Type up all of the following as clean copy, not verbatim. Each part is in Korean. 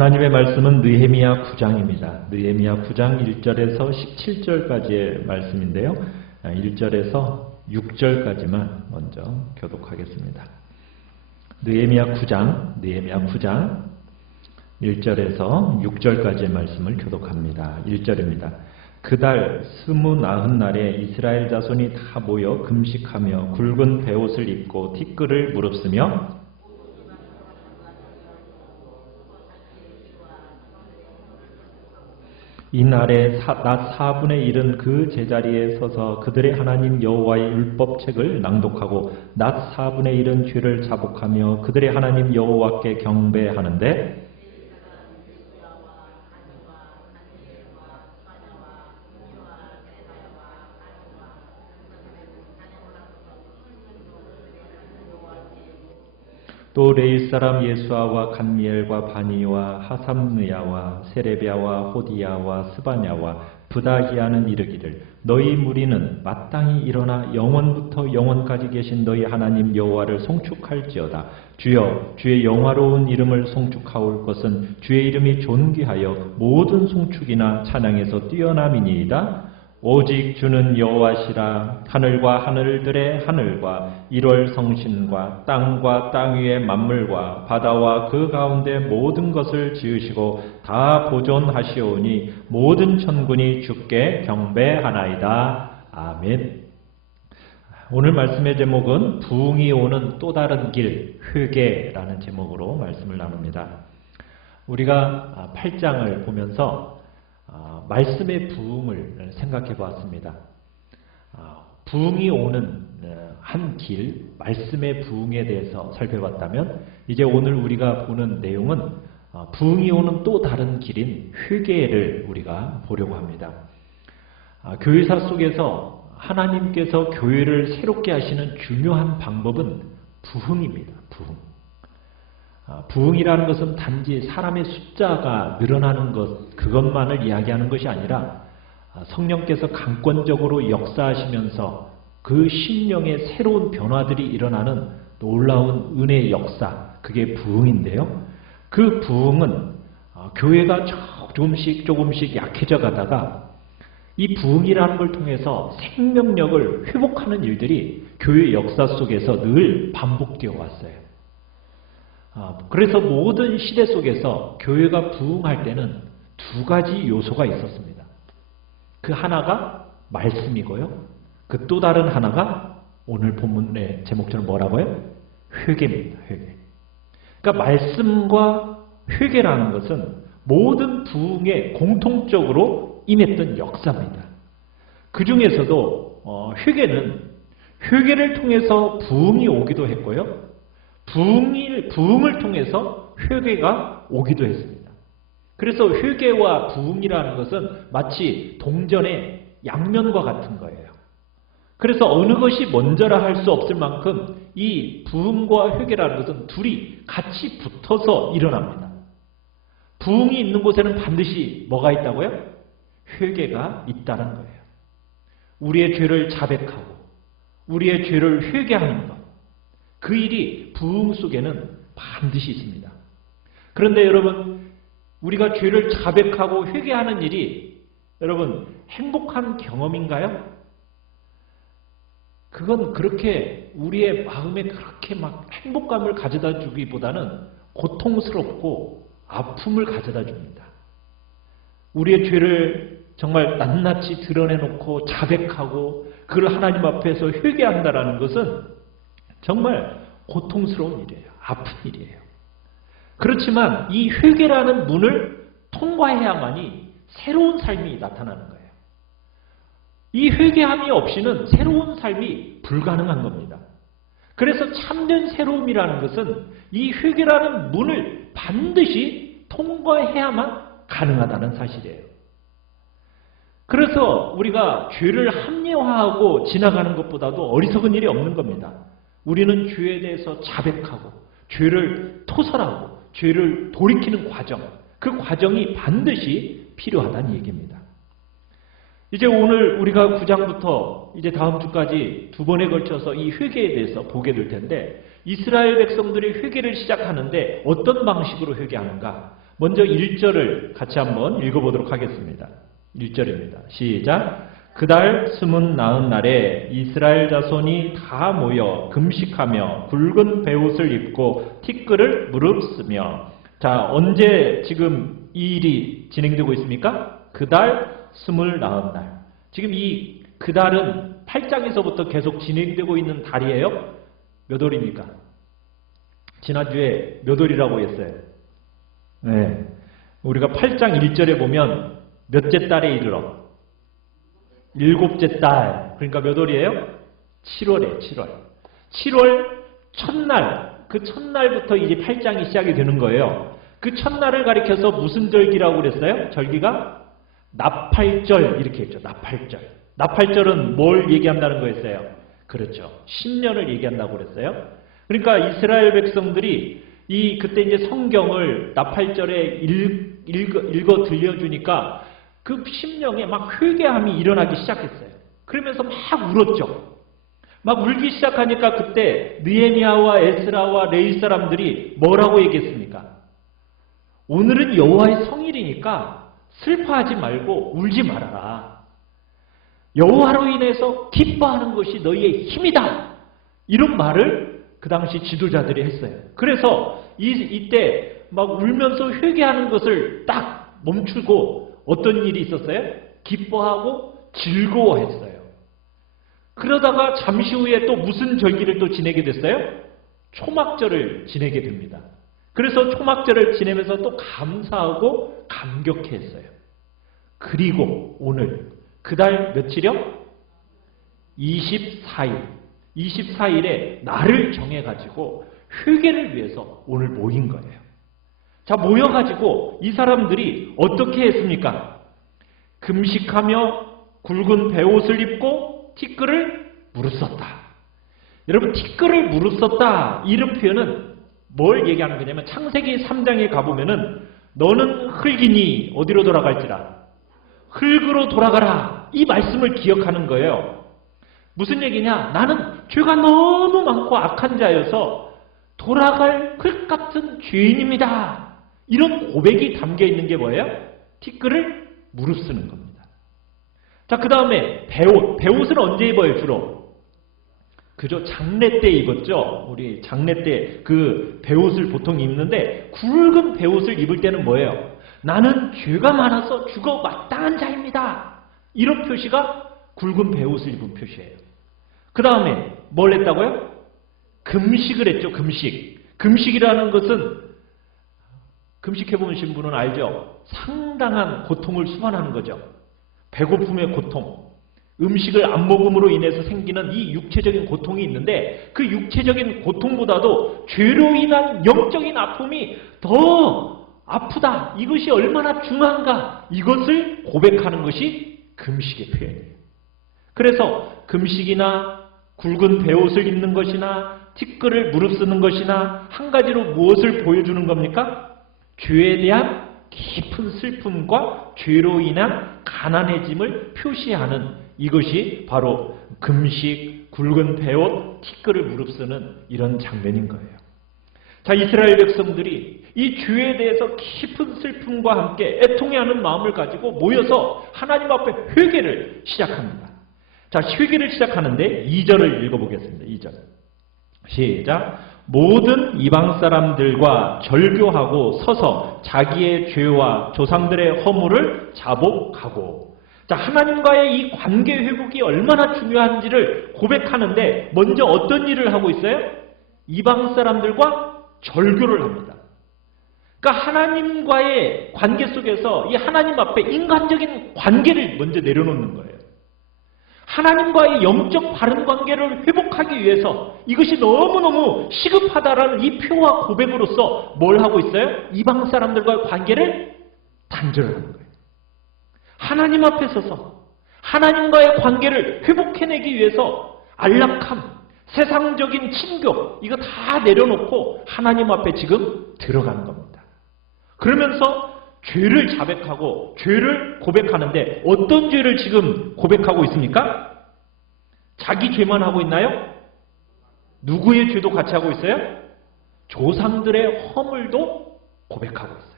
하나님의 말씀은 느헤미야 9장입니다. 느헤미야 9장 1절에서 17절까지의 말씀인데요. 1절에서 6절까지만 먼저 교독하겠습니다. 느헤미야 9장 1절에서 6절까지의 말씀을 교독합니다. 1절입니다. 그달 29날에 이스라엘 자손이 다 모여 금식하며 굵은 베옷을 입고 티끌을 무릅쓰며 이날에 낮 4분의 1은 그 제자리에 서서 그들의 하나님 여호와의 율법책을 낭독하고 낮 4분의 1은 죄를 자복하며 그들의 하나님 여호와께 경배하는데 또 레위 사람 예수아와 간미엘과 바니와 하삼느야와 세레비아와 호디야와 스바냐와 부다히야는 이르기를 너희 무리는 마땅히 일어나 영원부터 영원까지 계신 너희 하나님 여호와를 송축할지어다. 주여 주의 영화로운 이름을 송축하올 것은 주의 이름이 존귀하여 모든 송축이나 찬양에서 뛰어남이니이다. 오직 주는 여호와시라. 하늘과 하늘들의 하늘과 1월 성신과 땅과 땅 위의 만물과 바다와 그 가운데 모든 것을 지으시고 다 보존하시오니 모든 천군이 주께 경배하나이다. 아멘. 오늘 말씀의 제목은 부흥이 오는 또 다른 길, 회개라는 제목으로 말씀을 나눕니다. 우리가 8장을 보면서 말씀의 부흥을 생각해 보았습니다. 부흥이 오는 한 길, 말씀의 부흥에 대해서 살펴봤다면 이제 오늘 우리가 보는 내용은 부흥이 오는 또 다른 길인 회개를 우리가 보려고 합니다. 교회사 속에서 하나님께서 교회를 새롭게 하시는 중요한 방법은 부흥입니다. 부흥. 부흥이라는 것은 단지 사람의 숫자가 늘어나는 것, 그것만을 이야기하는 것이 아니라 성령께서 강권적으로 역사하시면서 그 심령의 새로운 변화들이 일어나는 놀라운 은혜의 역사, 그게 부흥인데요. 그 부흥은 교회가 조금씩 약해져 가다가 이 부흥이라는 걸 통해서 생명력을 회복하는 일들이 교회 역사 속에서 늘 반복되어 왔어요. 그래서 모든 시대 속에서 교회가 부흥할 때는 두 가지 요소가 있었습니다. 그 하나가 말씀이고요. 그 또 다른 하나가 오늘 본문의 제목처럼 뭐라고요? 회개입니다. 회개. 그러니까 말씀과 회개라는 것은 모든 부흥에 공통적으로 임했던 역사입니다. 그 중에서도 회개를 통해서 부흥이 오기도 했고요. 부흥을 통해서 회개가 오기도 했습니다. 그래서 회개와 부흥이라는 것은 마치 동전의 양면과 같은 거예요. 그래서 어느 것이 먼저라 할 수 없을 만큼 이 부흥과 회개라는 것은 둘이 같이 붙어서 일어납니다. 부흥이 있는 곳에는 반드시 뭐가 있다고요? 회개가 있다는 거예요. 우리의 죄를 자백하고 우리의 죄를 회개하는 것. 그 일이 부흥 속에는 반드시 있습니다. 그런데 여러분, 우리가 죄를 자백하고 회개하는 일이 여러분 행복한 경험인가요? 그건 그렇게 우리의 마음에 그렇게 막 행복감을 가져다 주기보다는 고통스럽고 아픔을 가져다 줍니다. 우리의 죄를 정말 낱낱이 드러내놓고 자백하고 그걸 하나님 앞에서 회개한다라는 것은 정말 고통스러운 일이에요. 아픈 일이에요. 그렇지만 이 회개라는 문을 통과해야만이 새로운 삶이 나타나는 거예요. 이 회개함이 없이는 새로운 삶이 불가능한 겁니다. 그래서 참된 새로움이라는 것은 이 회개라는 문을 반드시 통과해야만 가능하다는 사실이에요. 그래서 우리가 죄를 합리화하고 지나가는 것보다도 어리석은 일이 없는 겁니다. 우리는 죄에 대해서 자백하고 죄를 토설하고 죄를 돌이키는 과정, 그 과정이 반드시 필요하다는 얘기입니다. 이제 오늘 우리가 9장부터 이제 다음 주까지 두 번에 걸쳐서 이 회개에 대해서 보게 될 텐데 이스라엘 백성들이 회개를 시작하는데 어떤 방식으로 회개하는가? 먼저 1절을 같이 한번 읽어보도록 하겠습니다. 1절입니다. 시작. 그달 29날에 이스라엘 자손이 다 모여 금식하며 굵은 베옷을 입고 티끌을 무릅쓰며. 자, 언제 지금 이 일이 진행되고 있습니까? 그달 29날. 지금 이 그달은 8장에서부터 계속 진행되고 있는 달이에요. 몇 월입니까? 지난주에 몇 월이라고 했어요? 네. 우리가 8장 1절에 보면 몇째 달에 이르러? 7째 달. 그러니까 몇 월이에요? 7월이에요. 7월. 7월 첫날, 그 첫날부터 이제 8장이 시작이 되는 거예요. 그 첫날을 가리켜서 무슨 절기라고 그랬어요? 절기가 나팔절 이렇게 했죠. 나팔절. 나팔절은 뭘 얘기한다는 거였어요? 그렇죠. 신년을 얘기한다고 그랬어요. 그러니까 이스라엘 백성들이 그때 이제 성경을 나팔절에 읽어 들려주니까 그 심령에 막 회개함이 일어나기 시작했어요. 그러면서 막 울었죠. 막 울기 시작하니까 그때 느헤미야와 에스라와 레위 사람들이 뭐라고 얘기했습니까? 오늘은 여호와의 성일이니까 슬퍼하지 말고 울지 말아라. 여호와로 인해서 기뻐하는 것이 너희의 힘이다. 이런 말을 그 당시 지도자들이 했어요. 그래서 이때 막 울면서 회개하는 것을 딱 멈추고 어떤 일이 있었어요? 기뻐하고 즐거워했어요. 그러다가 잠시 후에 또 무슨 절기를 또 지내게 됐어요? 초막절을 지내게 됩니다. 그래서 초막절을 지내면서 또 감사하고 감격했어요. 그리고 오늘 그달 며칠이요? 24일. 24일에 날을 정해가지고 회개를 위해서 오늘 모인 거예요. 자, 모여가지고 이 사람들이 어떻게 했습니까? 금식하며 굵은 베옷을 입고 티끌을 무릅썼다. 여러분, 티끌을 무릅썼다 이런 표현은 뭘 얘기하는 거냐면 창세기 3장에 가보면은 너는 흙이니 어디로 돌아갈지라 흙으로 돌아가라 이 말씀을 기억하는 거예요. 무슨 얘기냐? 나는 죄가 너무 많고 악한 자여서 돌아갈 흙 같은 죄인입니다. 이런 고백이 담겨 있는 게 뭐예요? 티끌을 무릅쓰는 겁니다. 자, 그 다음에 베옷. 베옷은 언제 입어요, 주로? 그죠? 장례 때 입었죠? 우리 장례 때 그 베옷을 보통 입는데 굵은 베옷을 입을 때는 뭐예요? 나는 죄가 많아서 죽어 마땅한 자입니다. 이런 표시가 굵은 베옷을 입은 표시예요. 그 다음에 뭘 했다고요? 금식을 했죠. 금식. 금식이라는 것은 금식해보신 분은 알죠? 상당한 고통을 수반하는 거죠. 배고픔의 고통, 음식을 안 먹음으로 인해서 생기는 이 육체적인 고통이 있는데 그 육체적인 고통보다도 죄로 인한 영적인 아픔이 더 아프다. 이것이 얼마나 중한가. 이것을 고백하는 것이 금식의 표현이에요. 그래서 금식이나 굵은 베옷을 입는 것이나 티끌을 무릅쓰는 것이나 한 가지로 무엇을 보여주는 겁니까? 죄에 대한 깊은 슬픔과 죄로 인한 가난해짐을 표시하는 이것이 바로 금식, 굵은 베옷, 티끌을 무릅쓰는 이런 장면인 거예요. 자, 이스라엘 백성들이 이 죄에 대해서 깊은 슬픔과 함께 애통해하는 마음을 가지고 모여서 하나님 앞에 회개를 시작합니다. 자, 회개를 시작하는데 2절을 읽어보겠습니다. 2절. 시작. 모든 이방 사람들과 절교하고 서서 자기의 죄와 조상들의 허물을 자복하고. 자, 하나님과의 이 관계 회복이 얼마나 중요한지를 고백하는데 먼저 어떤 일을 하고 있어요? 이방 사람들과 절교를 합니다. 그러니까 하나님과의 관계 속에서 이 하나님 앞에 인간적인 관계를 먼저 내려놓는 거예요. 하나님과의 영적 바른 관계를 회복하기 위해서 이것이 너무너무 시급하다라는 이 표와 고백으로서 뭘 하고 있어요? 이방 사람들과의 관계를 단절하는 거예요. 하나님 앞에 서서 하나님과의 관계를 회복해내기 위해서 안락함, 세상적인 친교 이거 다 내려놓고 하나님 앞에 지금 들어가는 겁니다. 그러면서 죄를 자백하고 죄를 고백하는데 어떤 죄를 지금 고백하고 있습니까? 자기 죄만 하고 있나요? 누구의 죄도 같이 하고 있어요? 조상들의 허물도 고백하고 있어요.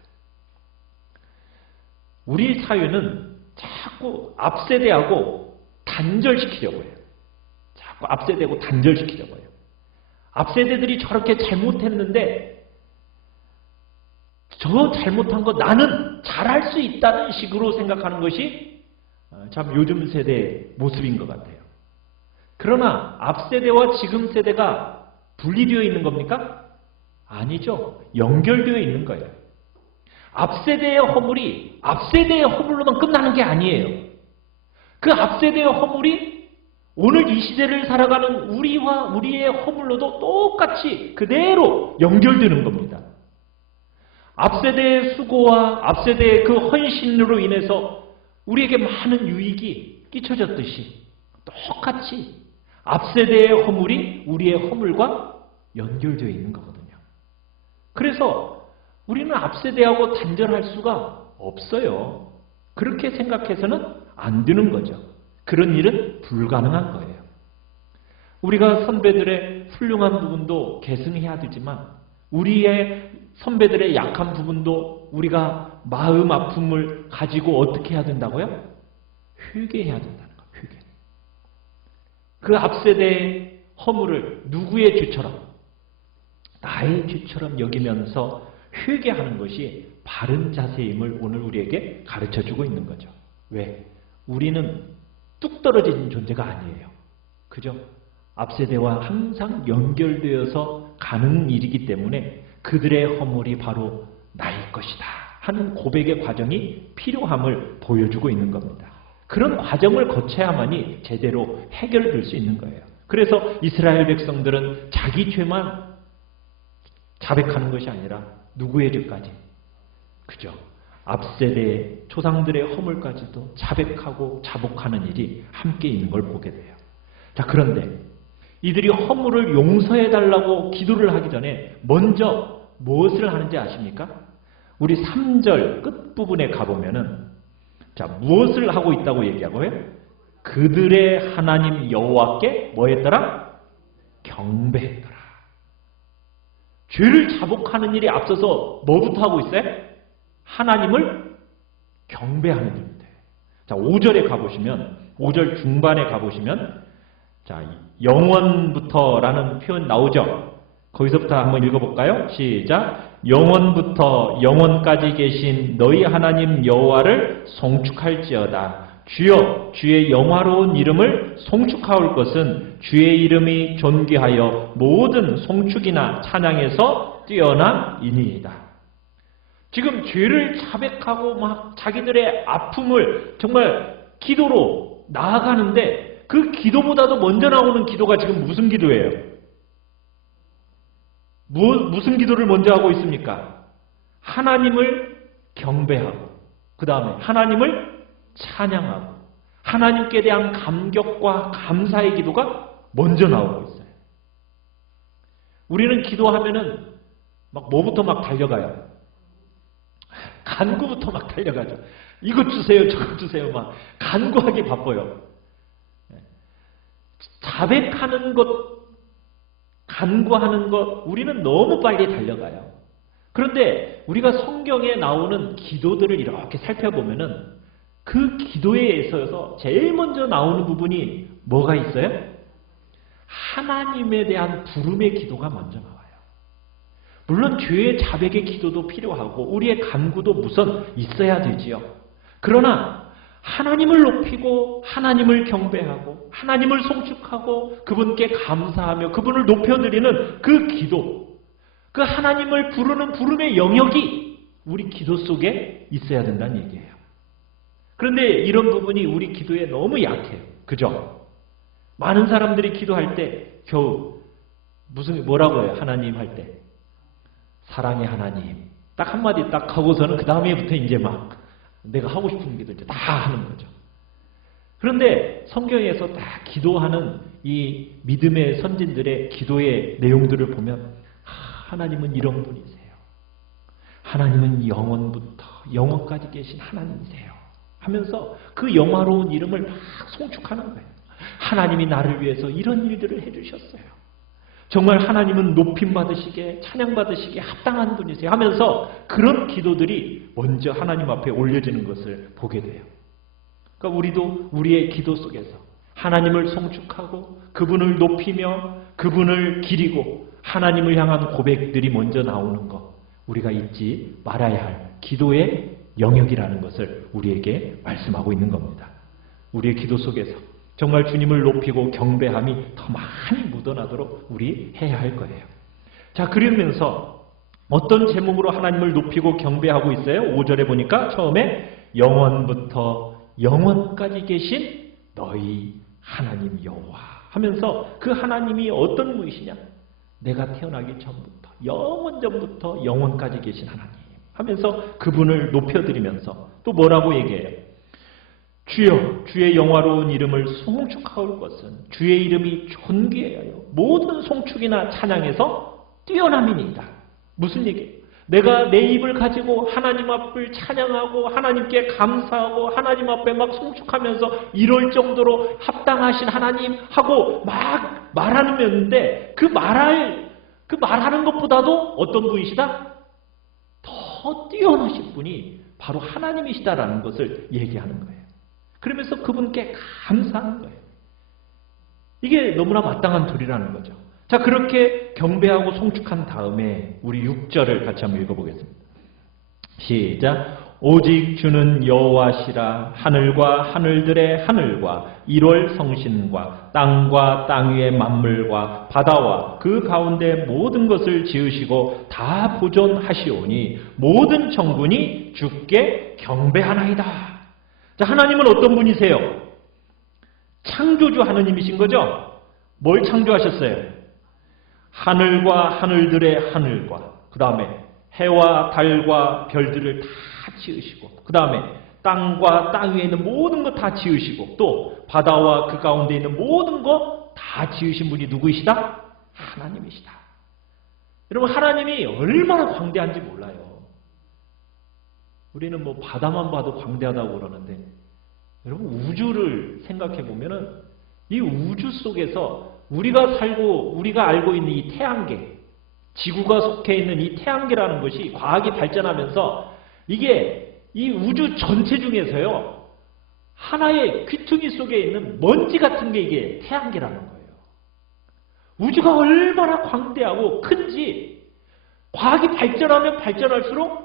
우리 사회는 자꾸 앞세대하고 단절시키려고 해요. 자꾸 앞세대하고 단절시키려고 해요. 앞세대들이 저렇게 잘못했는데 저 잘못한 거 나는 잘할 수 있다는 식으로 생각하는 것이 참 요즘 세대의 모습인 것 같아요. 그러나 앞세대와 지금 세대가 분리되어 있는 겁니까? 아니죠. 연결되어 있는 거예요. 앞세대의 허물이 앞세대의 허물로만 끝나는 게 아니에요. 그 앞세대의 허물이 오늘 이 시대를 살아가는 우리와 우리의 허물로도 똑같이 그대로 연결되는 겁니다. 앞세대의 수고와 앞세대의 그 헌신으로 인해서 우리에게 많은 유익이 끼쳐졌듯이 똑같이 앞세대의 허물이 우리의 허물과 연결되어 있는 거거든요. 그래서 우리는 앞세대하고 단절할 수가 없어요. 그렇게 생각해서는 안 되는 거죠. 그런 일은 불가능한 거예요. 우리가 선배들의 훌륭한 부분도 계승해야 되지만 우리의 선배들의 약한 부분도 우리가 마음 아픔을 가지고 어떻게 해야 된다고요? 회개해야 된다는 거예요. 회개. 그 앞세대의 허물을 누구의 죄처럼? 나의 죄처럼 여기면서 회개하는 것이 바른 자세임을 오늘 우리에게 가르쳐주고 있는 거죠. 왜? 우리는 뚝 떨어진 존재가 아니에요. 그죠? 앞세대와 항상 연결되어서 가는 일이기 때문에 그들의 허물이 바로 나의 것이다 하는 고백의 과정이 필요함을 보여주고 있는 겁니다. 그런 과정을 거쳐야만이 제대로 해결될 수 있는 거예요. 그래서 이스라엘 백성들은 자기 죄만 자백하는 것이 아니라 누구의 죄까지? 그죠? 앞세대의 조상들의 허물까지도 자백하고 자복하는 일이 함께 있는 걸 보게 돼요. 자, 그런데 이들이 허물을 용서해달라고 기도를 하기 전에 먼저 무엇을 하는지 아십니까? 우리 3절 끝부분에 가보면은 자, 무엇을 하고 있다고 얘기하고요? 그들의 하나님 여호와께 뭐 했더라? 경배했더라. 죄를 자복하는 일이 앞서서 뭐부터 하고 있어요? 하나님을 경배하는 일인데. 자, 5절에 가보시면 5절 중반에 가보시면 자, 영원부터라는 표현 나오죠? 거기서부터 한번 읽어볼까요? 시작! 영원부터 영원까지 계신 너희 하나님 여호와를 송축할지어다. 주여 주의 영화로운 이름을 송축하올 것은 주의 이름이 존귀하여 모든 송축이나 찬양에서 뛰어남이니이다. 지금 죄를 자백하고 막 자기들의 아픔을 정말 기도로 나아가는데 그 기도보다도 먼저 나오는 기도가 지금 무슨 기도예요? 무슨 기도를 먼저 하고 있습니까? 하나님을 경배하고 그 다음에 하나님을 찬양하고 하나님께 대한 감격과 감사의 기도가 먼저 나오고 있어요. 우리는 기도하면은 막 뭐부터 막 달려가요? 간구부터 막 달려가죠. 이것 주세요, 저것 주세요. 막 간구하기 바빠요. 자백하는 것, 간구하는 것, 우리는 너무 빨리 달려가요. 그런데 우리가 성경에 나오는 기도들을 이렇게 살펴보면은 그 기도에 있어서 제일 먼저 나오는 부분이 뭐가 있어요? 하나님에 대한 부름의 기도가 먼저 나와요. 물론 죄의 자백의 기도도 필요하고 우리의 간구도 우선 있어야 되지요. 그러나 하나님을 높이고 하나님을 경배하고 하나님을 송축하고 그분께 감사하며 그분을 높여드리는 그 기도, 그 하나님을 부르는 부름의 영역이 우리 기도 속에 있어야 된다는 얘기예요. 그런데 이런 부분이 우리 기도에 너무 약해요. 그죠? 많은 사람들이 기도할 때 겨우 뭐라고 해요? 하나님 할 때 사랑의 하나님 딱 한마디 딱 하고서는 그 다음에부터 이제 막 내가 하고 싶은 기도 이제 다 하는 거죠. 그런데 성경에서 다 기도하는 이 믿음의 선진들의 기도의 내용들을 보면 하나님은 이런 분이세요. 하나님은 영원부터 영원까지 계신 하나님이세요. 하면서 그 영화로운 이름을 막 송축하는 거예요. 하나님이 나를 위해서 이런 일들을 해주셨어요. 정말 하나님은 높임 받으시게 찬양 받으시게 합당한 분이세요 하면서 그런 기도들이 먼저 하나님 앞에 올려지는 것을 보게 돼요. 그러니까 우리도 우리의 기도 속에서 하나님을 송축하고 그분을 높이며 그분을 기리고 하나님을 향한 고백들이 먼저 나오는 것, 우리가 잊지 말아야 할 기도의 영역이라는 것을 우리에게 말씀하고 있는 겁니다. 우리의 기도 속에서 정말 주님을 높이고 경배함이 더 많이 묻어나도록 우리 해야 할 거예요. 자, 그러면서 어떤 제목으로 하나님을 높이고 경배하고 있어요? 5절에 보니까 처음에 영원부터 영원까지 계신 너희 하나님 여호와 하면서 그 하나님이 어떤 분이시냐? 내가 태어나기 전부터 영원 전부터 영원까지 계신 하나님 하면서 그분을 높여드리면서 또 뭐라고 얘기해요? 주여 주의 영화로운 이름을 송축할 것은 주의 이름이 존귀해요. 모든 송축이나 찬양에서 뛰어남이니이다. 무슨 얘기예요? 내가 내 입을 가지고 하나님 앞을 찬양하고 하나님께 감사하고 하나님 앞에 막 송축하면서 이럴 정도로 합당하신 하나님 하고 막 말하는데 그 말하는 것보다도 어떤 분이시다? 더 뛰어나신 분이 바로 하나님이시다라는 것을 얘기하는 거예요. 그러면서 그분께 감사하는 거예요. 이게 너무나 마땅한 도리라는 거죠. 자, 그렇게 경배하고 송축한 다음에 우리 6절을 같이 한번 읽어보겠습니다. 시작. 오직 주는 여호와시라. 하늘과 하늘들의 하늘과 1월 성신과 땅과 땅 위의 만물과 바다와 그 가운데 모든 것을 지으시고 다 보존하시오니 모든 천군이 주께 경배하나이다. 자, 하나님은 어떤 분이세요? 창조주 하느님이신 거죠? 뭘 창조하셨어요? 하늘과 하늘들의 하늘과 그 다음에 해와 달과 별들을 다 지으시고 그 다음에 땅과 땅 위에 있는 모든 것 다 지으시고 또 바다와 그 가운데 있는 모든 것 다 지으신 분이 누구이시다? 하나님이시다. 여러분, 하나님이 얼마나 광대한지 몰라요. 우리는 뭐 바다만 봐도 광대하다고 그러는데 여러분, 우주를 생각해 보면은 이 우주 속에서 우리가 살고 우리가 알고 있는 이 태양계, 지구가 속해 있는 이 태양계라는 것이 과학이 발전하면서 이게 이 우주 전체 중에서요 하나의 귀퉁이 속에 있는 먼지 같은 게 이게 태양계라는 거예요. 우주가 얼마나 광대하고 큰지 과학이 발전하면 발전할수록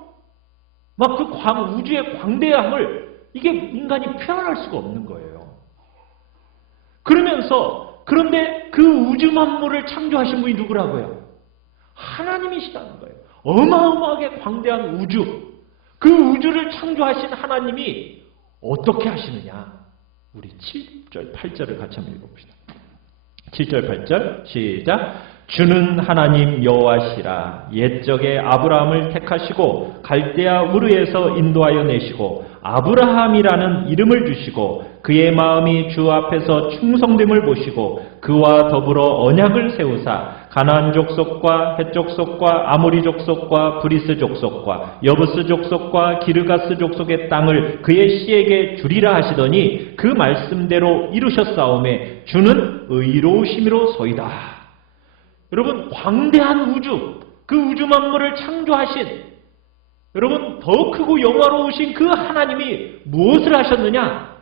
막 그 우주의 광대함을 이게 인간이 표현할 수가 없는 거예요. 그런데 그 우주 만물을 창조하신 분이 누구라고요? 하나님이시다는 거예요. 어마어마하게 광대한 우주, 그 우주를 창조하신 하나님이 어떻게 하시느냐? 우리 7절, 8절을 같이 한번 읽어봅시다. 7절, 8절 시작. 주는 하나님 여호와시라. 옛적에 아브라함을 택하시고 갈대아 우르에서 인도하여 내시고 아브라함이라는 이름을 주시고 그의 마음이 주 앞에서 충성됨을 보시고 그와 더불어 언약을 세우사 가나안 족속과 헷 족속과 아모리 족속과 브리스 족속과 여부스 족속과 기르가스 족속의 땅을 그의 씨에게 주리라 하시더니 그 말씀대로 이루셨사오매 주는 의로우심이로소이다. 여러분, 광대한 우주, 그 우주 만물을 창조하신 여러분, 더 크고 영화로우신 그 하나님이 무엇을 하셨느냐?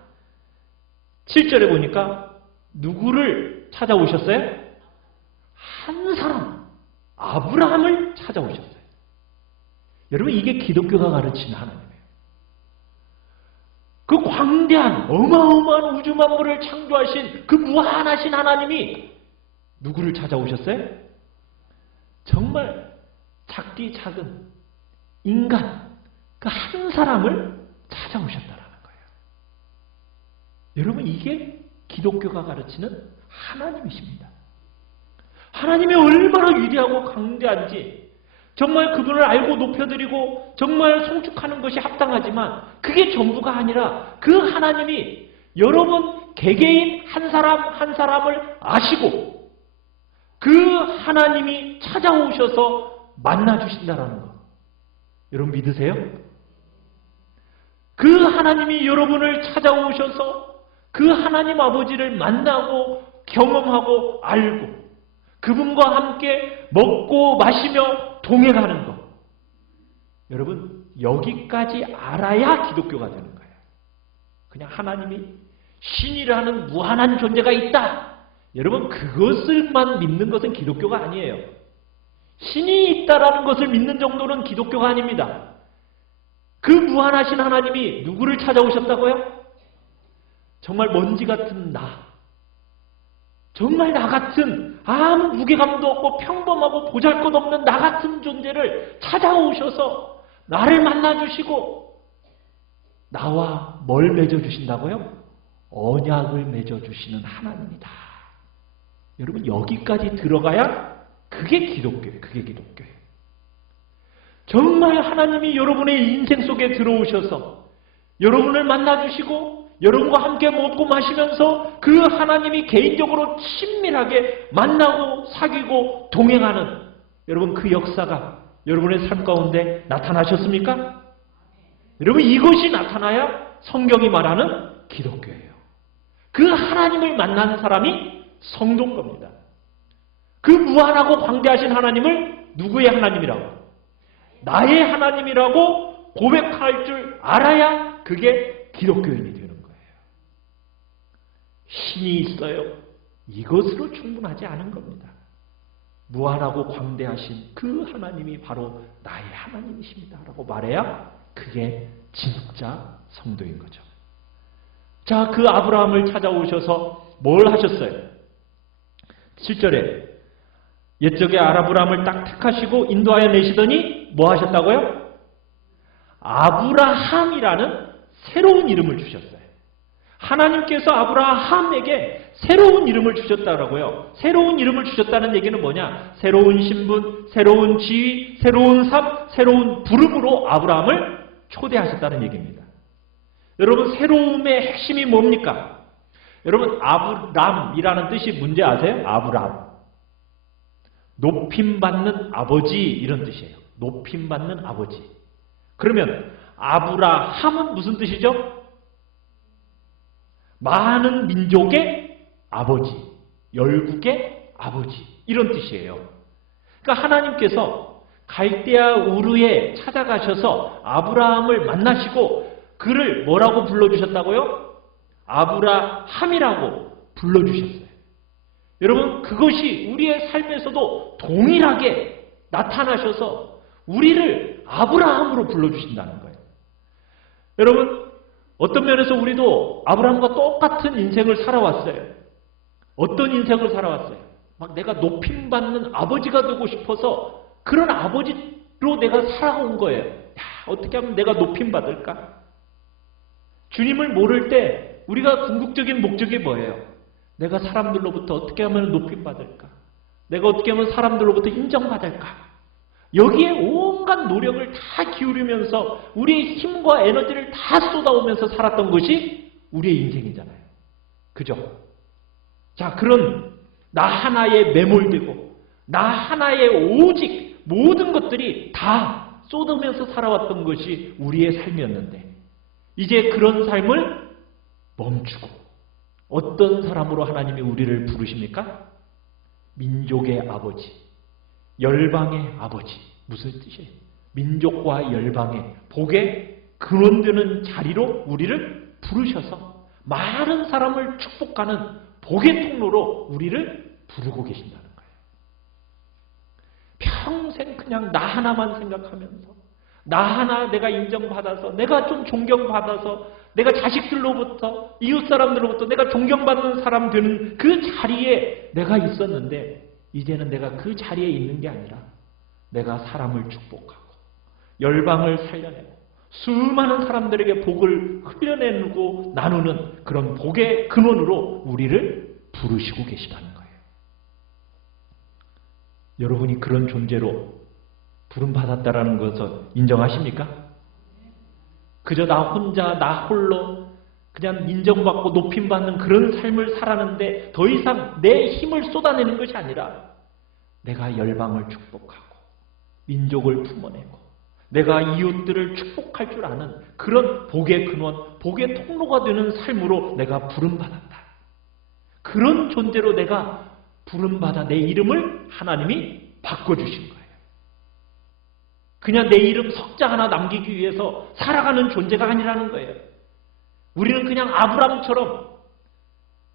7절에 보니까 누구를 찾아오셨어요? 한 사람, 아브라함을 찾아오셨어요. 여러분, 이게 기독교가 가르치는 하나님이에요. 그 광대한 어마어마한 우주 만물을 창조하신 그 무한하신 하나님이 누구를 찾아오셨어요? 정말 작디 작은 인간, 그 한 사람을 찾아오셨다라는 거예요. 여러분, 이게 기독교가 가르치는 하나님이십니다. 하나님이 얼마나 위대하고 강대한지 정말 그분을 알고 높여드리고 정말 송축하는 것이 합당하지만 그게 전부가 아니라 그 하나님이 여러분 개개인 한 사람 한 사람을 아시고 그 하나님이 찾아오셔서 만나주신다라는 것. 여러분 믿으세요? 그 하나님이 여러분을 찾아오셔서 그 하나님 아버지를 만나고 경험하고 알고 그분과 함께 먹고 마시며 동행하는 것. 여러분, 여기까지 알아야 기독교가 되는 거예요. 그냥 하나님이 신이라는 무한한 존재가 있다. 여러분, 그것을만 믿는 것은 기독교가 아니에요. 신이 있다라는 것을 믿는 정도는 기독교가 아닙니다. 그 무한하신 하나님이 누구를 찾아오셨다고요? 정말 먼지 같은 나, 정말 나 같은 아무 무게감도 없고 평범하고 보잘것없는 나 같은 존재를 찾아오셔서 나를 만나주시고 나와 뭘 맺어주신다고요? 언약을 맺어주시는 하나님이다. 여러분, 여기까지 들어가야 그게 기독교예요. 그게 기독교예요. 정말 하나님이 여러분의 인생 속에 들어오셔서 여러분을 만나주시고 여러분과 함께 먹고 마시면서 그 하나님이 개인적으로 친밀하게 만나고 사귀고 동행하는 여러분, 그 역사가 여러분의 삶 가운데 나타나셨습니까? 여러분, 이것이 나타나야 성경이 말하는 기독교예요. 그 하나님을 만난 사람이 성도인 겁니다. 그 무한하고 광대하신 하나님을 누구의 하나님이라고? 나의 하나님이라고 고백할 줄 알아야 그게 기독교인이 되는 거예요. 신이 있어요. 이것으로 충분하지 않은 겁니다. 무한하고 광대하신 그 하나님이 바로 나의 하나님이십니다 라고 말해야 그게 진짜 성도인 거죠. 자, 그 아브라함을 찾아오셔서 뭘 하셨어요? 7절에 옛적에 아브라함을 딱 택하시고 인도하여 내시더니 뭐 하셨다고요? 아브라함이라는 새로운 이름을 주셨어요. 하나님께서 아브라함에게 새로운 이름을 주셨다라고요. 새로운 이름을 주셨다는 얘기는 뭐냐? 새로운 신분, 새로운 지위, 새로운 삶, 새로운 부름으로 아브라함을 초대하셨다는 얘기입니다. 여러분, 새로움의 핵심이 뭡니까? 여러분, 아브람이라는 뜻이 뭔지 아세요? 아브람. 높임받는 아버지, 이런 뜻이에요. 높임받는 아버지. 그러면 아브라함은 무슨 뜻이죠? 많은 민족의 아버지, 열국의 아버지, 이런 뜻이에요. 그러니까 하나님께서 갈대아 우르에 찾아가셔서 아브라함을 만나시고 그를 뭐라고 불러주셨다고요? 아브라함이라고 불러주셨어요. 여러분, 그것이 우리의 삶에서도 동일하게 나타나셔서 우리를 아브라함으로 불러주신다는 거예요. 여러분, 어떤 면에서 우리도 아브라함과 똑같은 인생을 살아왔어요. 어떤 인생을 살아왔어요? 막 내가 높임받는 아버지가 되고 싶어서 그런 아버지로 내가 살아온 거예요. 야, 어떻게 하면 내가 높임받을까? 주님을 모를 때 우리가 궁극적인 목적이 뭐예요? 내가 사람들로부터 어떻게 하면 높임받을까? 내가 어떻게 하면 사람들로부터 인정받을까? 여기에 온갖 노력을 다 기울이면서 우리의 힘과 에너지를 다 쏟아오면서 살았던 것이 우리의 인생이잖아요. 그죠? 자, 그런 나 하나에 매몰되고 나 하나에 오직 모든 것들이 다 쏟으면서 살아왔던 것이 우리의 삶이었는데 이제 그런 삶을 멈추고 어떤 사람으로 하나님이 우리를 부르십니까? 민족의 아버지, 열방의 아버지. 무슨 뜻이에요? 민족과 열방의 복의 근원되는 자리로 우리를 부르셔서 많은 사람을 축복하는 복의 통로로 우리를 부르고 계신다는 거예요. 평생 그냥 나 하나만 생각하면서 나 하나 내가 인정받아서 내가 좀 존경받아서 내가 자식들로부터 이웃 사람들로부터 내가 존경받는 사람 되는 그 자리에 내가 있었는데 이제는 내가 그 자리에 있는 게 아니라 내가 사람을 축복하고 열방을 살려내고 수많은 사람들에게 복을 흘려내고 나누는 그런 복의 근원으로 우리를 부르시고 계시다는 거예요. 여러분이 그런 존재로 부름받았다라는 것을 인정하십니까? 그저 나 혼자 나 홀로 그냥 인정받고 높임받는 그런 삶을 살았는데 더 이상 내 힘을 쏟아내는 것이 아니라 내가 열방을 축복하고 민족을 품어내고 내가 이웃들을 축복할 줄 아는 그런 복의 근원, 복의 통로가 되는 삶으로 내가 부름받았다. 그런 존재로 내가 부름받아 내 이름을 하나님이 바꿔주신 거예요. 그냥 내 이름 석자 하나 남기기 위해서 살아가는 존재가 아니라는 거예요. 우리는 그냥 아브라함처럼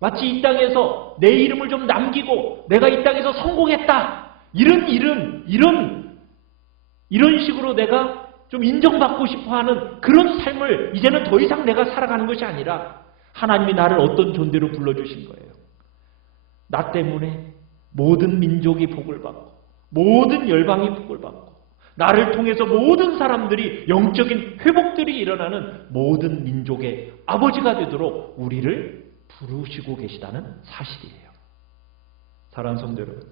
마치 이 땅에서 내 이름을 좀 남기고 내가 이 땅에서 성공했다. 이런 식으로 내가 좀 인정받고 싶어 하는 그런 삶을 이제는 더 이상 내가 살아가는 것이 아니라 하나님이 나를 어떤 존재로 불러주신 거예요. 나 때문에 모든 민족이 복을 받고 모든 열방이 복을 받고 나를 통해서 모든 사람들이 영적인 회복들이 일어나는 모든 민족의 아버지가 되도록 우리를 부르시고 계시다는 사실이에요. 사랑하는 성도 여러분,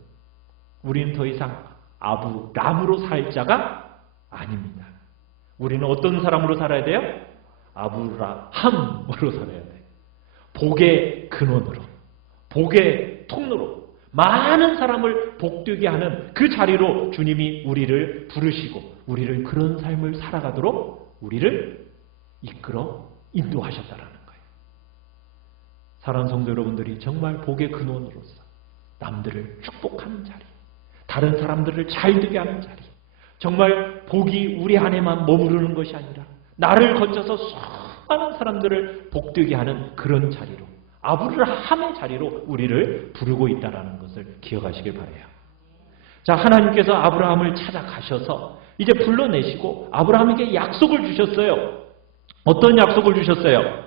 우리는 더 이상 아브람으로 살 자가 아닙니다. 우리는 어떤 사람으로 살아야 돼요? 아브라함으로 살아야 돼요. 복의 근원으로, 복의 통로로 많은 사람을 복되게 하는 그 자리로 주님이 우리를 부르시고 우리를 그런 삶을 살아가도록 우리를 이끌어 인도하셨다라는 거예요. 사랑하는 성도 여러분들이 정말 복의 근원으로서 남들을 축복하는 자리, 다른 사람들을 잘 되게 하는 자리, 정말 복이 우리 안에만 머무르는 것이 아니라 나를 거쳐서 수많은 사람들을 복되게 하는 그런 자리로, 아브라함의 자리로 우리를 부르고 있다는 것을 기억하시길 바라요. 자, 하나님께서 아브라함을 찾아가셔서 이제 불러내시고 아브라함에게 약속을 주셨어요. 어떤 약속을 주셨어요?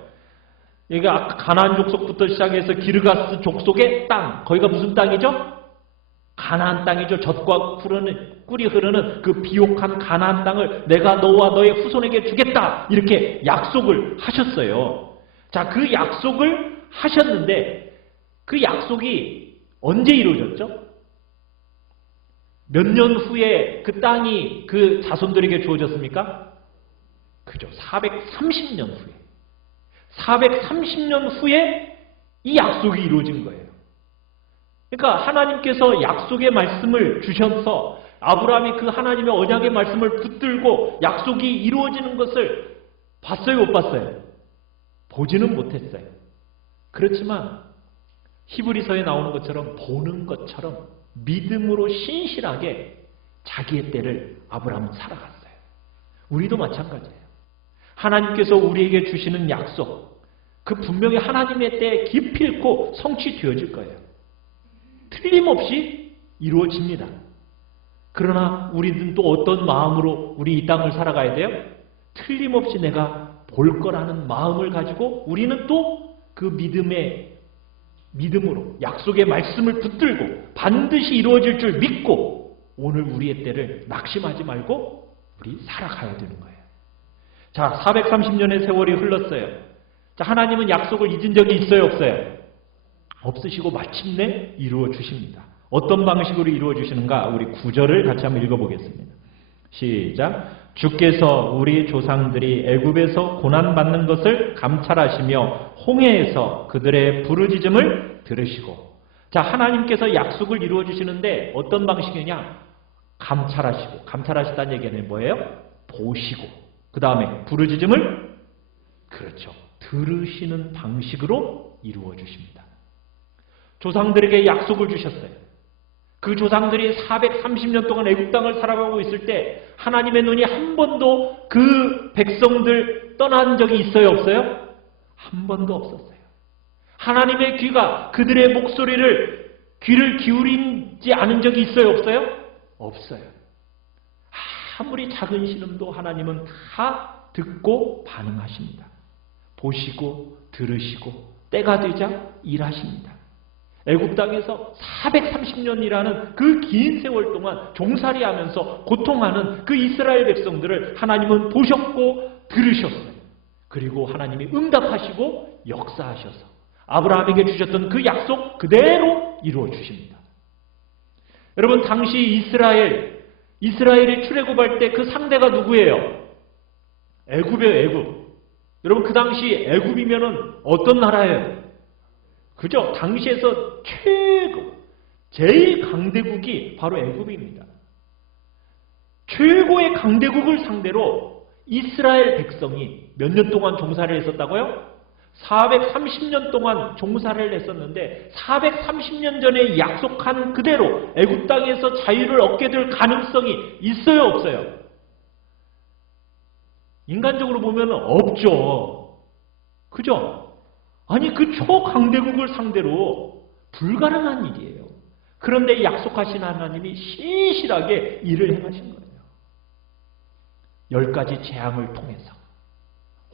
여기가 가나안 족속부터 시작해서 기르가스 족속의 땅, 거기가 무슨 땅이죠? 가나안 땅이죠. 젖과 꿀이 흐르는 그 비옥한 가나안 땅을 내가 너와 너의 후손에게 주겠다, 이렇게 약속을 하셨어요. 자, 그 약속을 하셨는데 그 약속이 언제 이루어졌죠? 몇 년 후에 그 땅이 그 자손들에게 주어졌습니까? 그죠. 430년 후에. 430년 후에 이 약속이 이루어진 거예요. 그러니까 하나님께서 약속의 말씀을 주셔서 아브라함이 그 하나님의 언약의 말씀을 붙들고 약속이 이루어지는 것을 봤어요, 못 봤어요? 보지는 못했어요. 그렇지만 히브리서에 나오는 것처럼 보는 것처럼 믿음으로 신실하게 자기의 때를 아브라함은 살아갔어요. 우리도 마찬가지예요. 하나님께서 우리에게 주시는 약속, 그 분명히 하나님의 때에 기필코 성취되어질 거예요. 틀림없이 이루어집니다. 그러나 우리는 또 어떤 마음으로 우리 이 땅을 살아가야 돼요? 틀림없이 내가 볼 거라는 마음을 가지고 우리는 또 그 믿음으로 약속의 말씀을 붙들고 반드시 이루어질 줄 믿고 오늘 우리의 때를 낙심하지 말고 우리 살아가야 되는 거예요. 자, 430년의 세월이 흘렀어요. 자, 하나님은 약속을 잊은 적이 있어요, 없어요? 없으시고 마침내 이루어 주십니다. 어떤 방식으로 이루어 주시는가? 우리 9절을 같이 한번 읽어보겠습니다. 시작. 주께서 우리 조상들이 애굽에서 고난받는 것을 감찰하시며 홍해에서 그들의 부르짖음을 들으시고. 자, 하나님께서 약속을 이루어 주시는데 어떤 방식이냐? 감찰하시고. 감찰하시다는 얘기는 뭐예요? 보시고. 그 다음에 부르짖음을, 그렇죠, 들으시는 방식으로 이루어 주십니다. 조상들에게 약속을 주셨어요. 그 조상들이 430년 동안 애국 땅을 살아가고 있을 때 하나님의 눈이 한 번도 그 백성들 떠난 적이 있어요, 없어요? 한 번도 없었어요. 하나님의 귀가 그들의 목소리를 귀를 기울이지 않은 적이 있어요, 없어요? 없어요. 아무리 작은 신음도 하나님은 다 듣고 반응하십니다. 보시고 들으시고 때가 되자 일하십니다. 애굽 땅에서 430년이라는 그 긴 세월 동안 종살이하면서 고통하는 그 이스라엘 백성들을 하나님은 보셨고 들으셨어요. 그리고 하나님이 응답하시고 역사하셔서 아브라함에게 주셨던 그 약속 그대로 이루어 주십니다. 여러분, 당시 이스라엘이 출애굽할 때 그 상대가 누구예요? 애굽이에요, 애굽. 여러분, 그 당시 애굽이면은 어떤 나라예요? 그죠? 당시에서 제일 강대국이 바로 애굽입니다. 최고의 강대국을 상대로 이스라엘 백성이 몇 년 동안 종살이를 했었다고요? 430년 동안 종사를 했었는데 430년 전에 약속한 그대로 애굽 땅에서 자유를 얻게 될 가능성이 있어요, 없어요? 인간적으로 보면 없죠. 그죠? 아니 그 초강대국을 상대로 불가능한 일이에요. 그런데 약속하신 하나님이 신실하게 일을 행하신 거예요. 10가지 재앙을 통해서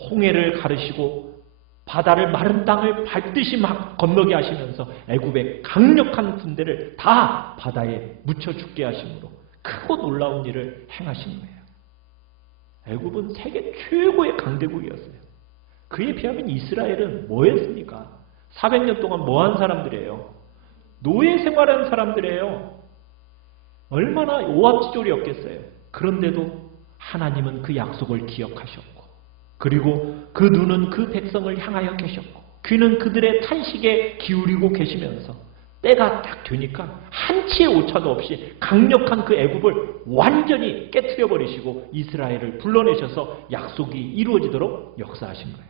홍해를 가르시고 바다를 마른 땅을 밟듯이 막 건너게 하시면서 애굽의 강력한 군대를 다 바다에 묻혀 죽게 하심으로 크고 놀라운 일을 행하신 거예요. 애굽은 세계 최고의 강대국이었어요. 그에 비하면 이스라엘은 뭐였습니까? 400년 동안 뭐한 사람들이에요? 노예 생활한 사람들이에요. 얼마나 오합지졸이었겠어요. 그런데도 하나님은 그 약속을 기억하셨고, 그리고 그 눈은 그 백성을 향하여 계셨고, 귀는 그들의 탄식에 기울이고 계시면서 때가 딱 되니까 한치의 오차도 없이 강력한 그 애굽을 완전히 깨트려 버리시고 이스라엘을 불러내셔서 약속이 이루어지도록 역사하신 거예요.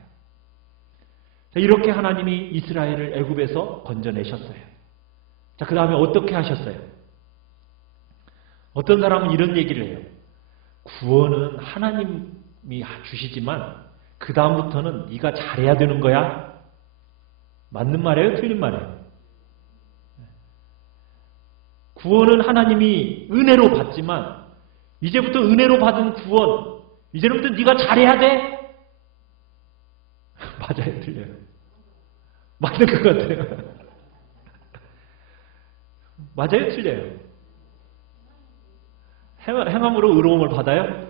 자, 이렇게 하나님이 이스라엘을 애굽에서 건져내셨어요. 자, 그 다음에 어떻게 하셨어요? 어떤 사람은 이런 얘기를 해요. 구원은 하나님이 주시지만 그 다음부터는 네가 잘해야 되는 거야. 맞는 말이에요? 틀린 말이에요? 구원은 하나님이 은혜로 받지만 이제부터 은혜로 받은 구원, 이제부터 네가 잘해야 돼? 맞아요? 틀려요? 맞는 것 같아요. 맞아요? 틀려요? 행함으로 의로움을 받아요?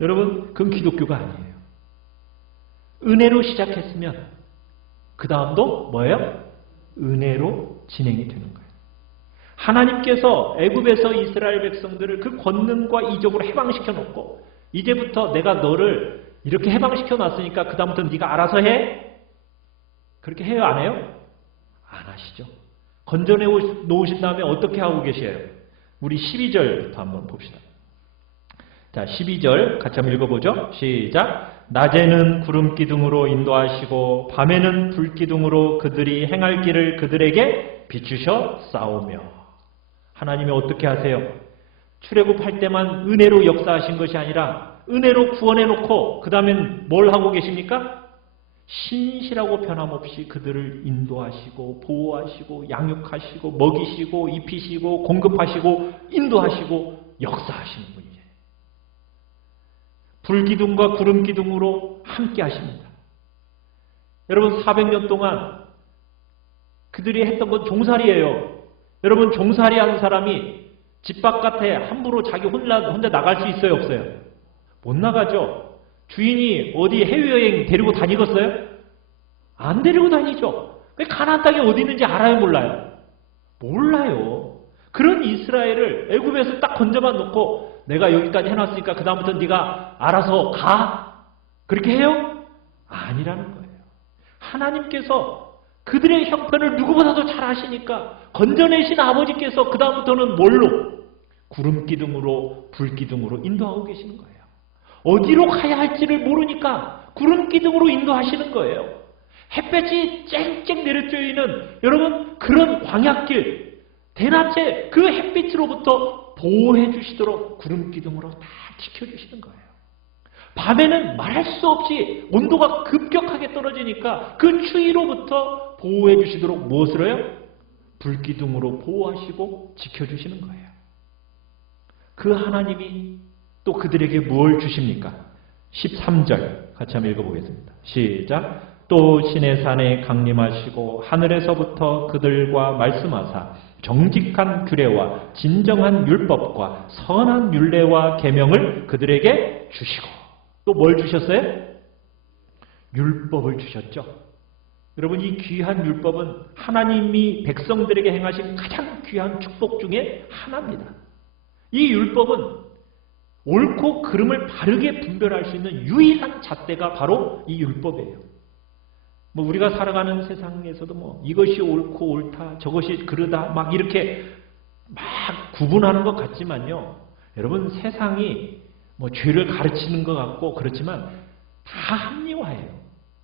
여러분, 그건 기독교가 아니에요. 은혜로 시작했으면 그 다음도 뭐예요? 은혜로 진행이 되는 거예요. 하나님께서 애굽에서 이스라엘 백성들을 그 권능과 이적으로 해방시켜 놓고 이제부터 내가 너를 이렇게 해방시켜 놨으니까 그 다음부터 네가 알아서 해? 그렇게 해요? 안 해요? 안 하시죠. 건져내 놓으신 다음에 어떻게 하고 계셔요? 우리 12절부터 한번 봅시다. 자, 12절 같이 한번 읽어보죠. 시작. 낮에는 구름 기둥으로 인도하시고 밤에는 불 기둥으로 그들이 행할 길을 그들에게 비추셔 싸우며. 하나님이 어떻게 하세요? 출애굽할 때만 은혜로 역사하신 것이 아니라 은혜로 구원해 놓고 그 다음엔 뭘 하고 계십니까? 신실하고 변함없이 그들을 인도하시고 보호하시고 양육하시고 먹이시고 입히시고 공급하시고 인도하시고 역사하시는 분이에요. 불기둥과 구름기둥으로 함께 하십니다. 여러분 400년 동안 그들이 했던 건 종살이에요. 여러분 종살이 하는 사람이 집 바깥에 함부로 자기 혼자 나갈 수 있어요? 없어요? 못 나가죠. 주인이 어디 해외여행 데리고 다니겠어요? 안 데리고 다니죠. 가나안 땅이 어디 있는지 알아요? 몰라요? 몰라요. 그런 이스라엘을 애굽에서 딱 건져만 놓고 내가 여기까지 해놨으니까 그 다음부터 네가 알아서 가? 그렇게 해요? 아니라는 거예요. 하나님께서 그들의 형편을 누구보다도 잘 아시니까 건져내신 아버지께서 그 다음부터는 뭘로? 구름기둥으로 불기둥으로 인도하고 계시는 거예요. 어디로 가야 할지를 모르니까 구름기둥으로 인도하시는 거예요. 햇볕이 쨍쨍 내려쬐이는 여러분 그런 광야길 대낮에 그 햇빛으로부터 보호해 주시도록 구름기둥으로 다 지켜주시는 거예요. 밤에는 말할 수 없이 온도가 급격하게 떨어지니까 그 추위로부터 보호해 주시도록 무엇을 해요? 불기둥으로 보호하시고 지켜주시는 거예요. 그 하나님이 또 그들에게 뭘 주십니까? 13절 같이 한번 읽어보겠습니다. 시작. 또 시내 산에 강림하시고 하늘에서부터 그들과 말씀하사 정직한 규례와 진정한 율법과 선한 율례와 계명을 그들에게 주시고 또 뭘 주셨어요? 율법을 주셨죠. 여러분 이 귀한 율법은 하나님이 백성들에게 행하신 가장 귀한 축복 중에 하나입니다. 이 율법은 옳고 그름을 바르게 분별할 수 있는 유일한 잣대가 바로 이 율법이에요. 우리가 살아가는 세상에서도 이것이 옳고 옳다, 저것이 그르다, 막 이렇게 막 구분하는 것 같지만요. 여러분 세상이 죄를 가르치는 것 같고 그렇지만 다 합리화예요.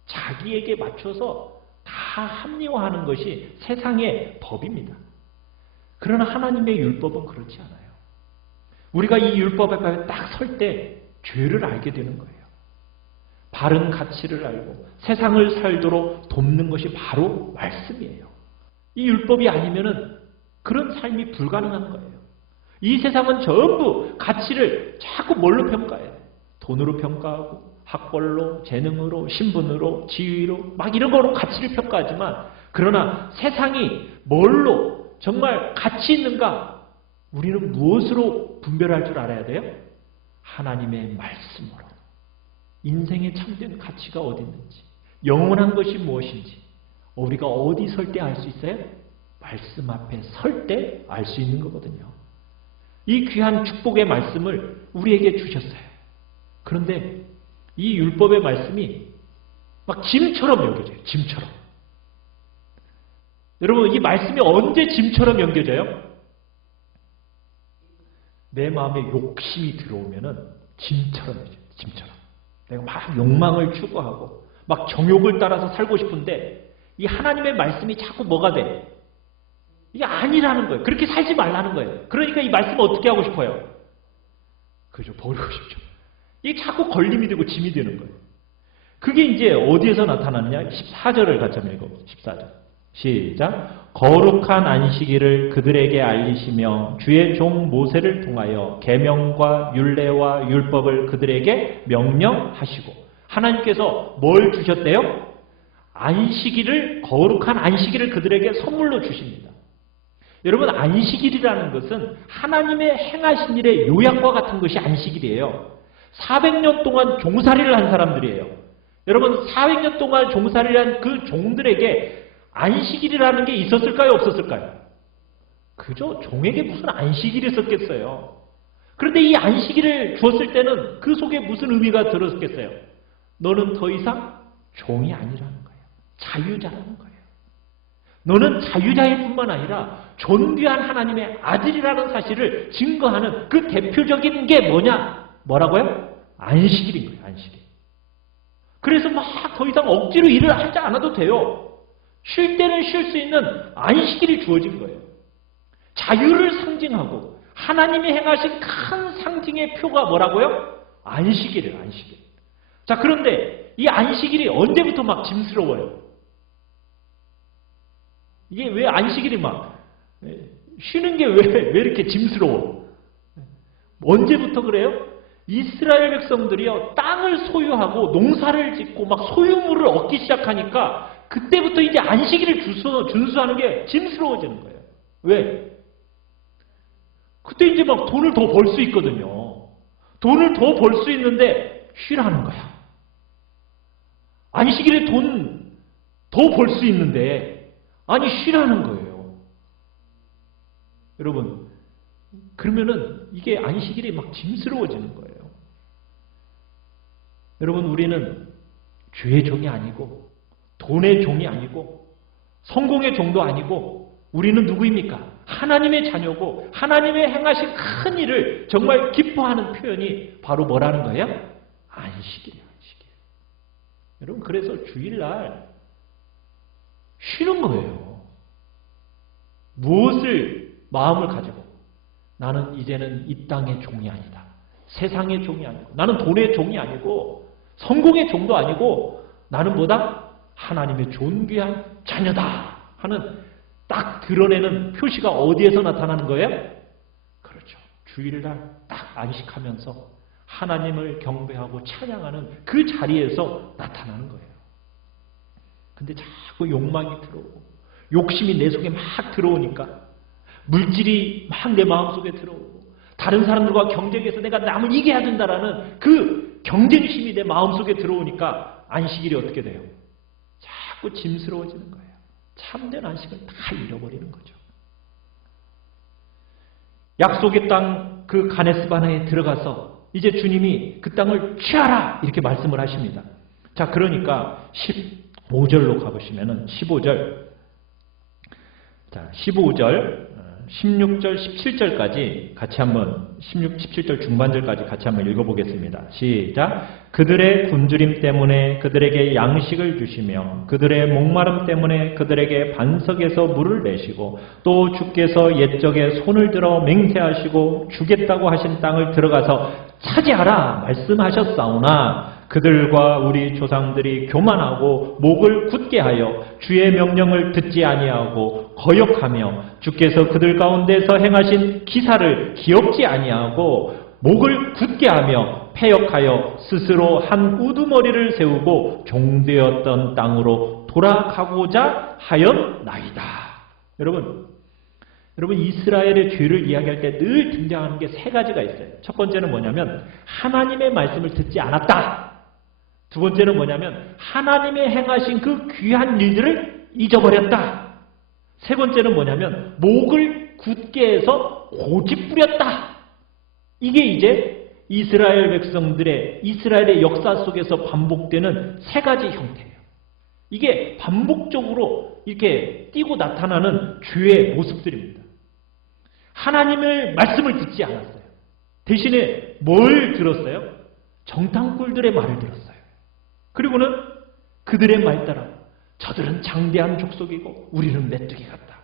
자기에게 맞춰서 다 합리화하는 것이 세상의 법입니다. 그러나 하나님의 율법은 그렇지 않아요. 우리가 이 율법 앞에 딱 설 때 죄를 알게 되는 거예요. 바른 가치를 알고 세상을 살도록 돕는 것이 바로 말씀이에요. 이 율법이 아니면은 그런 삶이 불가능한 거예요. 이 세상은 전부 가치를 자꾸 뭘로 평가해요? 돈으로 평가하고 학벌로, 재능으로, 신분으로, 지위로 막 이런 거로 가치를 평가하지만 그러나 세상이 뭘로 정말 가치 있는가? 우리는 무엇으로 분별할 줄 알아야 돼요? 하나님의 말씀으로. 인생의 참된 가치가 어디 있는지, 영원한 것이 무엇인지 우리가 어디 설 때 알 수 있어요? 말씀 앞에 설 때 알 수 있는 거거든요. 이 귀한 축복의 말씀을 우리에게 주셨어요. 그런데 이 율법의 말씀이 막 짐처럼 여겨져요. 짐처럼. 여러분, 이 말씀이 언제 짐처럼 여겨져요? 내 마음에 욕심이 들어오면은 짐처럼 여겨져요. 짐처럼. 내가 막 욕망을 추구하고 막 정욕을 따라서 살고 싶은데 이 하나님의 말씀이 자꾸 뭐가 돼? 이게 아니라는 거예요. 그렇게 살지 말라는 거예요. 그러니까 이 말씀을 어떻게 하고 싶어요? 그죠? 버리고 싶죠. 이게 자꾸 걸림이 되고 짐이 되는 거예요. 그게 이제 어디에서 나타났냐? 14절을 같이 한번 읽어보세요. 14절. 시작. 거룩한 안식일을 그들에게 알리시며 주의 종 모세를 통하여 계명과 율례와 율법을 그들에게 명령하시고 하나님께서 뭘 주셨대요? 안식일을 거룩한 안식일을 그들에게 선물로 주십니다. 여러분 안식일이라는 것은 하나님의 행하신 일의 요약과 같은 것이 안식일이에요. 400년 동안 종살이를 한 사람들이에요. 여러분 400년 동안 종살이를 한 그 종들에게 안식일이라는 게 있었을까요? 없었을까요? 그죠? 종에게 무슨 안식일이 있었겠어요. 그런데 이 안식일을 주었을 때는 그 속에 무슨 의미가 들었겠어요? 너는 더 이상 종이 아니라는 거예요. 자유자라는 거예요. 너는 자유자일 뿐만 아니라 존귀한 하나님의 아들이라는 사실을 증거하는 그 대표적인 게 뭐냐? 뭐라고요? 안식일인 거예요. 안식일. 그래서 막 더 이상 억지로 일을 하지 않아도 돼요. 쉴 때는 쉴 수 있는 안식일이 주어진 거예요. 자유를 상징하고 하나님이 행하신 큰 상징의 표가 뭐라고요? 안식일이에요. 안식일. 자, 그런데 이 안식일이 언제부터 막 짐스러워요? 이게 왜 안식일이 막 쉬는 게 왜 이렇게 짐스러워? 언제부터 그래요? 이스라엘 백성들이요 땅을 소유하고 농사를 짓고 막 소유물을 얻기 시작하니까 그때부터 이제 안식일을 준수하는 게 짐스러워지는 거예요. 왜? 그때 이제 막 돈을 더 벌 수 있거든요. 돈을 더 벌 수 있는데 쉬라는 거야. 안식일에 돈 더 벌 수 있는데 아니 쉬라는 거예요. 여러분 그러면은 이게 안식일이 막 짐스러워지는 거예요. 여러분 우리는 죄의 종이 아니고 돈의 종이 아니고 성공의 종도 아니고 우리는 누구입니까? 하나님의 자녀고 하나님의 행하신 큰 일을 정말 기뻐하는 표현이 바로 뭐라는 거예요? 안식일이에요. 안식일. 여러분 그래서 주일날 쉬는 거예요. 무엇을 마음을 가지고 나는 이제는 이 땅의 종이 아니다. 세상의 종이 아니고 나는 돈의 종이 아니고 성공의 종도 아니고 나는 뭐다? 하나님의 존귀한 자녀다 하는 딱 드러내는 표시가 어디에서 나타나는 거예요? 그렇죠. 주일날 딱 안식하면서 하나님을 경배하고 찬양하는 그 자리에서 나타나는 거예요. 근데 자꾸 욕망이 들어오고 욕심이 내 속에 막 들어오니까 물질이 막 내 마음속에 들어오고 다른 사람들과 경쟁해서 내가 남을 이겨야 된다라는 그 경쟁심이 내 마음속에 들어오니까 안식일이 어떻게 돼요? 자꾸 짐스러워지는 거예요. 참된 안식을 다 잃어버리는 거죠. 약속의 땅 그 가네스바나에 들어가서 이제 주님이 그 땅을 취하라 이렇게 말씀을 하십니다. 자, 그러니까 15절로 가보시면은 15절, 자 15절, 16절, 17절까지 같이 한번 16, 17절 중반절까지 같이 한번 읽어보겠습니다. 시작. 그들의 굶주림 때문에 그들에게 양식을 주시며 그들의 목마름 때문에 그들에게 반석에서 물을 내시고 또 주께서 옛적에 손을 들어 맹세하시고 주겠다고 하신 땅을 들어가서 차지하라 말씀하셨사오나 그들과 우리 조상들이 교만하고 목을 굳게 하여 주의 명령을 듣지 아니하고 거역하며 주께서 그들 가운데서 행하신 기사를 기억지 아니하고 목을 굳게 하며 패역하여 스스로 한 우두머리를 세우고 종되었던 땅으로 돌아가고자 하였나이다. 여러분 이스라엘의 죄를 이야기할 때 늘 등장하는 게 세 가지가 있어요. 첫 번째는 뭐냐면 하나님의 말씀을 듣지 않았다. 두 번째는 뭐냐면 하나님의 행하신 그 귀한 일들을 잊어버렸다. 세 번째는 뭐냐면 목을 굳게 해서 고집부렸다. 이게 이제 이스라엘의 역사 속에서 반복되는 세 가지 형태예요. 이게 반복적으로 이렇게 띄고 나타나는 죄의 모습들입니다. 하나님의 말씀을 듣지 않았어요. 대신에 뭘 들었어요? 정탐꾼들의 말을 들었어요. 그리고는 그들의 말 따라 저들은 장대한 족속이고 우리는 메뚜기 같다.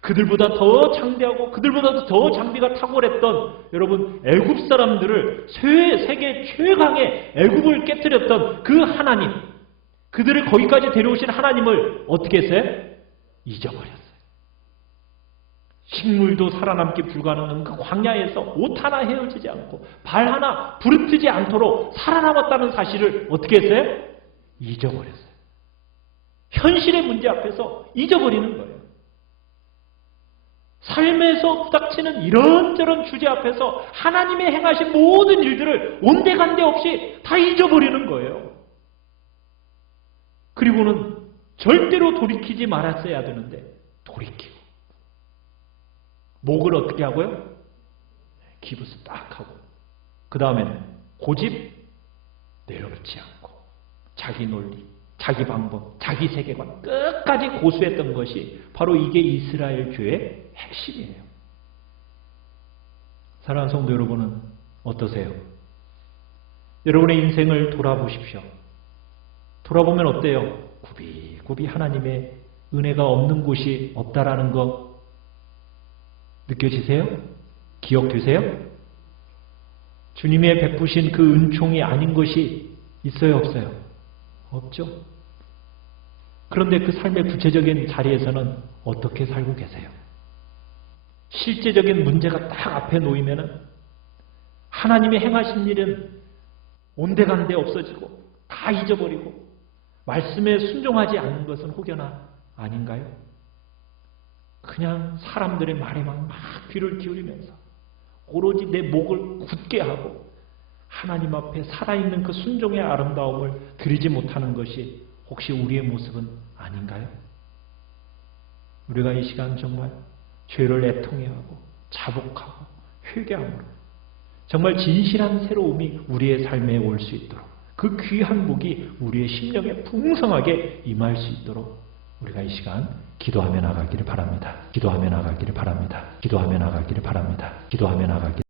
그들보다 더 장대하고 그들보다 더 장비가 탁월했던 여러분 애굽 사람들을 세계 최강의 애굽을 깨뜨렸던 그 하나님, 그들을 거기까지 데려오신 하나님을 어떻게 했어요? 잊어버렸어요. 식물도 살아남기 불가능한 그 광야에서 옷 하나 헤어지지 않고 발 하나 부르트지 않도록 살아남았다는 사실을 어떻게 했어요? 잊어버렸어요. 현실의 문제 앞에서 잊어버리는 거예요. 삶에서 부닥치는 이런저런 주제 앞에서 하나님의 행하신 모든 일들을 온데간데 없이 다 잊어버리는 거예요. 그리고는 절대로 돌이키지 말았어야 되는데 돌이키고 목을 어떻게 하고요? 기부스 딱 하고 그 다음에는 고집 내려놓지 않고 자기 논리, 자기 방법, 자기 세계관 끝까지 고수했던 것이 바로 이게 이스라엘 교회의 핵심이에요. 사랑하는 성도 여러분은 어떠세요? 여러분의 인생을 돌아보십시오. 돌아보면 어때요? 굽이굽이 하나님의 은혜가 없는 곳이 없다라는 거 느껴지세요? 기억되세요? 주님의 베푸신 그 은총이 아닌 것이 있어요? 없어요? 없죠? 그런데 그 삶의 구체적인 자리에서는 어떻게 살고 계세요? 실제적인 문제가 딱 앞에 놓이면은 하나님의 행하신 일은 온데간데 없어지고 다 잊어버리고 말씀에 순종하지 않는 것은 혹여나 아닌가요? 그냥 사람들의 말에만 막 귀를 기울이면서 오로지 내 목을 굳게 하고 하나님 앞에 살아있는 그 순종의 아름다움을 드리지 못하는 것이 혹시 우리의 모습은 아닌가요? 우리가 이 시간 정말 죄를 애통해하고 자복하고 회개함으로 정말 진실한 새로움이 우리의 삶에 올 수 있도록 그 귀한 복이 우리의 심령에 풍성하게 임할 수 있도록 우리가 이 시간 기도하며 나가기를 바랍니다. 기도하며 나가기를 바랍니다. 기도하며 나가기를 바랍니다. 기도하며 나가기를